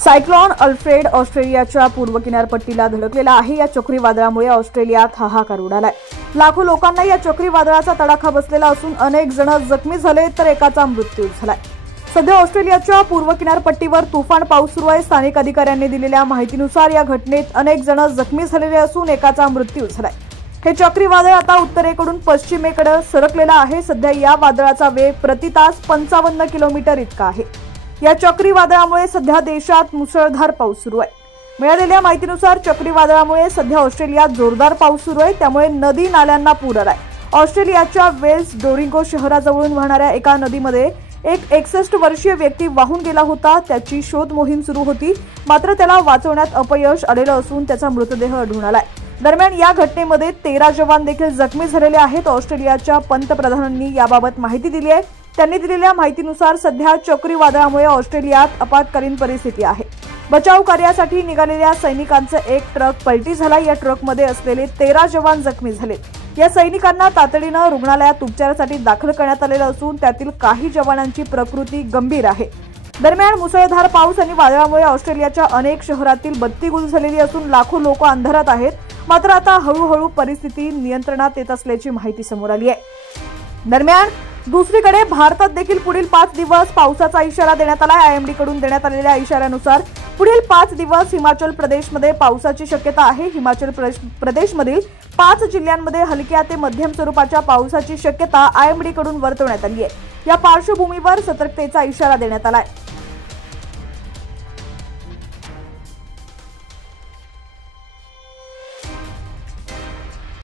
Cyclone Alfred ऑस्ट्रेलियाच्या पूर्व किनारपट्टीला धडकलेला आहे। या चक्रीवादळामुळे ऑस्ट्रेलियात हाहाकार उडालाय। लाखो लोकांना या चक्रीवादळाचा तडाखा बसलेला असून अनेक जण जखमी झाले तर एकाचा मृत्यू झालाय। सध्या ऑस्ट्रेलियाच्या पूर्व किनारपट्टीवर तुफान पाऊस सुरू आहे। स्थानिक अधिकाऱ्यांनी दिलेल्या माहितीनुसार या घटनेत अनेक जण जखमी झालेले असून एकाचा मृत्यू झालाय। हे चक्रीवादळ आता उत्तरेकडून पश्चिमेकडे सरकलेला आहे। सध्या या वादळाचा वेग प्रति तास 55 किलोमीटर इतका आहे। या चक्रीवादळामुळे सध्या देशात मुसळधार पाऊस सुरू आहे। मिळालेल्या माहितीनुसार चक्रीवादळामुळे सध्या ऑस्ट्रेलियात जोरदार पाऊस सुरू आहे, त्यामुळे नदी नाल्यांना पूर आलाय। ऑस्ट्रेलियाच्या वेल्स डोरिंगो शहराजवळून वाहणाऱ्या एका नदीमध्ये एक 61 वर्षीय व्यक्ती वाहून गेला होता। त्याची शोध मोहीम सुरू होती, मात्र त्याला वाचवण्यात अपयश आलेलं असून त्याचा मृतदेह आढळून आलाय। दरम्यान या घटनेमध्ये 13 जवान देखील जखमी झालेले आहेत। ऑस्ट्रेलियाच्या पंतप्रधानांनी याबाबत माहिती दिली आहे। त्यांनी दिलेल्या माहितीनुसार सध्या चक्रीवादळामुळे ऑस्ट्रेलियात आपत्कालीन परिस्थिती आहे। बचाव कार्यासाठी निघालेल्या सैनिकांचा एक ट्रक पलटी झाला। या ट्रकमध्ये असलेले 13 जवान जखमी झाले। या सैनिकांना तातडीने रुग्णालयात उपचारासाठी दाखल करण्यात आलेलं असून त्यातील काही जवानांची प्रकृती गंभीर आहे। दरम्यान मुसळधार पाऊस आणि वादळामुळे ऑस्ट्रेलियाच्या अनेक शहरातील बत्ती गुल झालेली असून लाखो लोक अंधारात आहेत। मात्र आता हळूहळू परिस्थिती नियंत्रणात येत असल्याची माहिती समोर आली आहे। दरम्यान दुसरीकडे भारतात देखील पुढील 5 दिवस पावसाचा इशारा देण्यात आला आहे। आयएमडी कडून देण्यात आलेल्या इशाऱ्यानुसार पुढील 5 दिवस हिमाचल प्रदेशमध्ये पावसाची शक्यता आहे। हिमाचल प्रदेशमधील 5 जिल्ह्यांमध्ये हलक्या ते मध्यम स्वरूपाच्या पावसाची शक्यता आयएमडी कडून वर्तवण्यात आली आहे। या पार्श्वभूमीवर सतर्कतेचा इशारा देण्यात आला आहे।